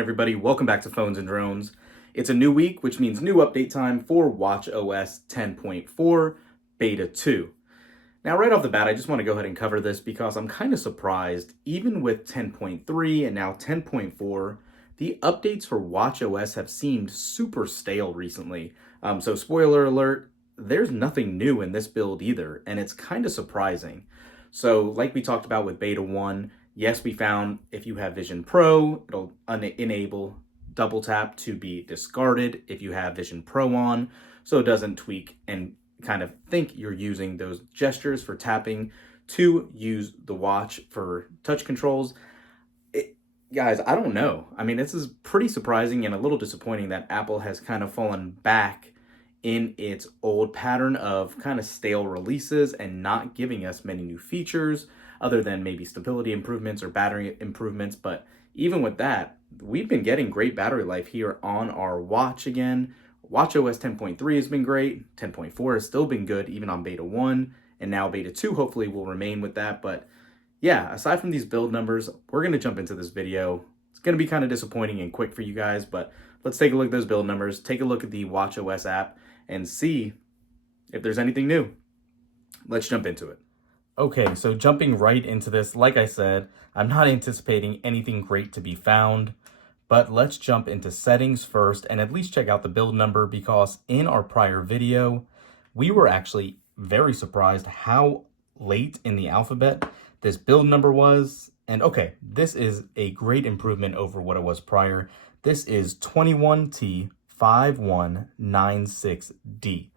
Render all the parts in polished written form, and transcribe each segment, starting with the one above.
everybody? Welcome back to Phones and Drones. It's a new week, which means new update time for watchOS 10.4 Beta 2. Now, right off the bat, I just want to go ahead and cover this because I'm kind of surprised, even with 10.3 and now 10.4, the updates for watchOS have seemed super stale recently. So spoiler alert, there's nothing new in this build either, and it's kind of surprising. So like we talked about with Beta 1, yes, we found if you have Vision Pro, it'll enable double tap to be discarded if you have Vision Pro on, so it doesn't tweak and kind of think you're using those gestures for tapping to use the watch for touch controls. Guys, I don't know. I mean, this is pretty surprising and a little disappointing that Apple has kind of fallen back in its old pattern of kind of stale releases and not giving us many new features other than maybe stability improvements or battery improvements. But even with that, we've been getting great battery life here on our watch again. watchOS 10.3 has been great. 10.4 has still been good, even on Beta 1. And now Beta 2 hopefully will remain with that. But yeah, aside from these build numbers, we're going to jump into this video. It's going to be kind of disappointing and quick for you guys, but let's take a look at those build numbers, take a look at the watchOS app, and see if there's anything new. Let's jump into it. Okay, so jumping right into this, like I said, I'm not anticipating anything great to be found, but let's jump into settings first and at least check out the build number, because in our prior video, we were actually very surprised how late in the alphabet this build number was. And okay, this is a great improvement over what it was prior. This is 21T5196D.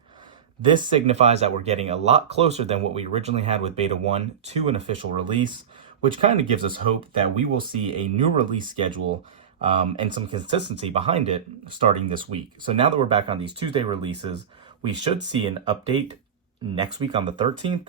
This signifies that we're getting a lot closer than what we originally had with Beta 1 to an official release, which kind of gives us hope that we will see a new release schedule and some consistency behind it starting this week. So now that we're back on these Tuesday releases, we should see an update next week on the 13th,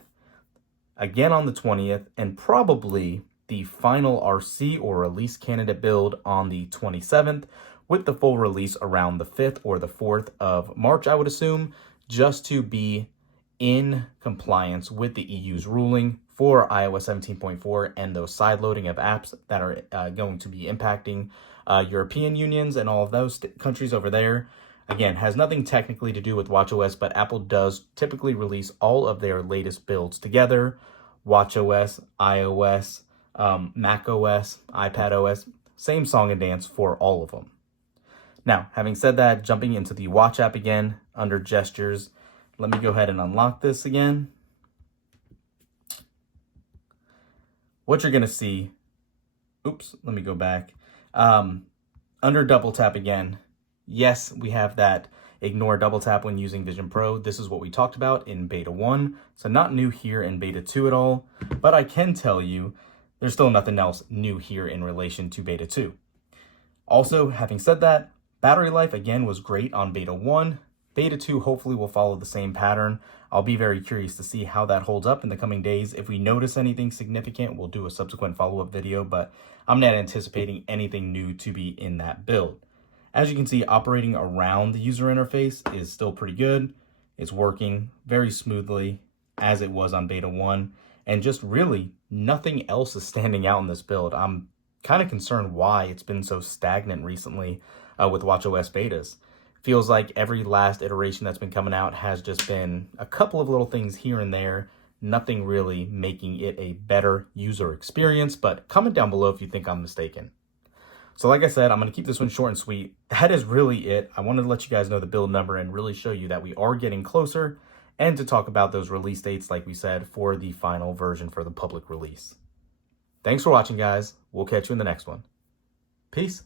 again on the 20th, and probably the final RC or release candidate build on the 27th, with the full release around the 5th or the 4th of March, I would assume, just to be in compliance with the EU's ruling for iOS 17.4 and those side loading of apps that are going to be impacting European unions and all of those countries over there. Again, has nothing technically to do with watchOS, but Apple does typically release all of their latest builds together. watchOS, iOS, macOS, iPadOS, same song and dance for all of them. Now, having said that, jumping into the Watch app again, under Gestures, let me go ahead and unlock this again. What you're going to see, oops, let me go back. Under Double Tap again, yes, we have that ignore double tap when using Vision Pro. This is what we talked about in Beta 1, so not new here in Beta 2 at all, but I can tell you there's still nothing else new here in relation to Beta 2. Also, having said that, battery life, again, was great on Beta 1. Beta 2 hopefully will follow the same pattern. I'll be very curious to see how that holds up in the coming days. If we notice anything significant, we'll do a subsequent follow-up video, but I'm not anticipating anything new to be in that build. As you can see, operating around the user interface is still pretty good. It's working very smoothly as it was on Beta 1, and just really nothing else is standing out in this build. I'm kind of concerned why it's been so stagnant recently with watchOS betas. Feels like every last iteration that's been coming out has just been a couple of little things here and there, nothing really making it a better user experience, but comment down below if you think I'm mistaken. So like I said, I'm going to keep this one short and sweet. That is really it. I wanted to let you guys know the build number and really show you that we are getting closer, and to talk about those release dates, like we said, for the final version for the public release. Thanks for watching, guys. We'll catch you in the next one. Peace.